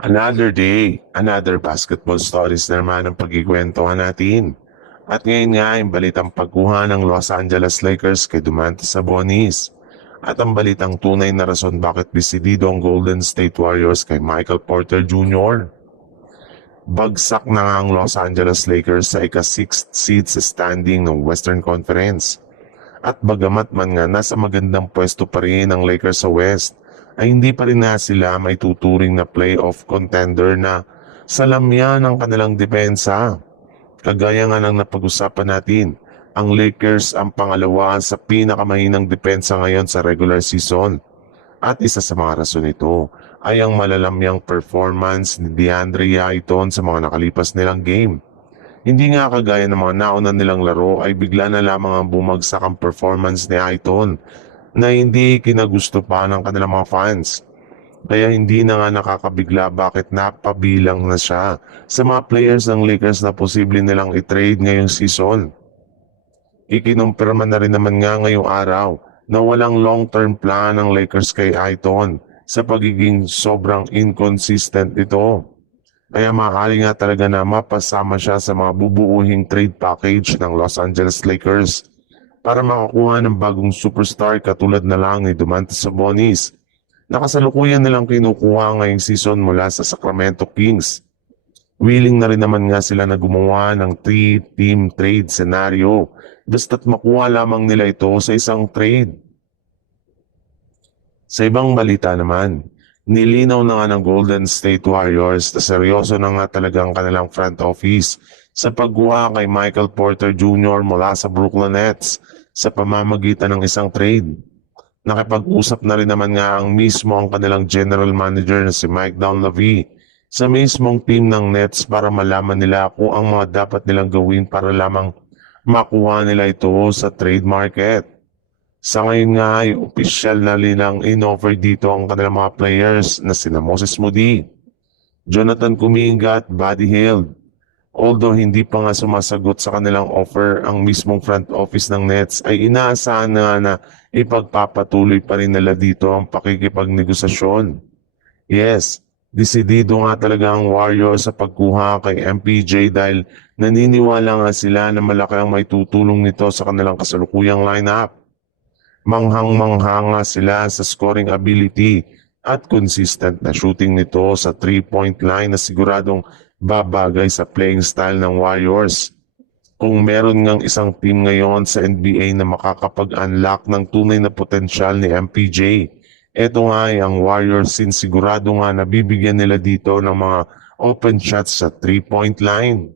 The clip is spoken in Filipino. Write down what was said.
Another day, another basketball stories na naman ang pagkikwentuhan natin. At ngayon nga ang balitang pagkuha ng Los Angeles Lakers kay Domantas Sabonis. At ang balitang tunay na rason bakit desidido ang Golden State Warriors kay Michael Porter Jr. Bagsak na nga ang Los Angeles Lakers sa ika-6th seed sa standing ng Western Conference. At bagamat man nga nasa magandang pwesto pa rin ang Lakers sa West, ay hindi pa rin na sila may tuturing na playoff contender na salamyan ng kanilang depensa. Kagaya nga ng napag-usapan natin, ang Lakers ang pangalawa sa pinakamahinang depensa ngayon sa regular season. At isa sa mga rason nito ay ang malalamyang performance ni DeAndre Ayton sa mga nakalipas nilang game. Hindi nga kagaya ng mga nauna nilang laro ay bigla na lamang ang bumagsak ang performance ni Ayton na hindi kinagusto pa ng kanilang mga fans. Kaya hindi na nga nakakabigla bakit napabilang na siya sa mga players ng Lakers na posible nilang i-trade ngayong season. Ikinumpirma na rin naman nga ngayong araw na walang long-term plan ng Lakers kay Ayton sa pagiging sobrang inconsistent ito. Kaya maaari nga talaga na mapasama siya sa mga bubuuhing trade package ng Los Angeles Lakers para makakuha ng bagong superstar katulad na lang ni Domantas Sabonis na kasalukuyan nilang kinukuha ngayong season mula sa Sacramento Kings. Willing na rin naman nga sila na gumawa ng 3-team trade scenario basta't makuha lamang nila ito sa isang trade. Sa ibang balita naman, nilinaw na nga ng Golden State Warriors na seryoso na nga talagang kanilang front office sa pagkuha kay Michael Porter Jr. mula sa Brooklyn Nets sa pamamagitan ng isang trade. Nakipag-usap na rin naman nga ang kanilang general manager na si Mike Dunleavy sa mismong team ng Nets para malaman nila kung ang mga dapat nilang gawin para lamang makuha nila ito sa trade market. Sa ngayon nga ay opisyal na nilang in-offer dito ang kanilang mga players na sina Moses Moody, Jonathan Kuminga at Buddy Hield. Although hindi pa nga sumasagot sa kanilang offer ang mismong front office ng Nets ay inaasahan na ipagpapatuloy pa rin nila dito ang pakikipagnegosasyon. Yes, desidido nga talaga ang Warriors sa pagkuha kay MPJ dahil naniniwala nga sila na malaki ang may tutulong nito sa kanilang kasalukuyang lineup. Manghang-mangha nga sila sa scoring ability at consistent na shooting nito sa 3-point line na siguradong babagay sa playing style ng Warriors. Kung meron ngang isang team ngayon sa NBA na makakapag-unlock ng tunay na potensyal ni MPJ, eto nga ay ang Warriors since sigurado nga nabibigyan nila dito ng mga open shots sa 3-point line.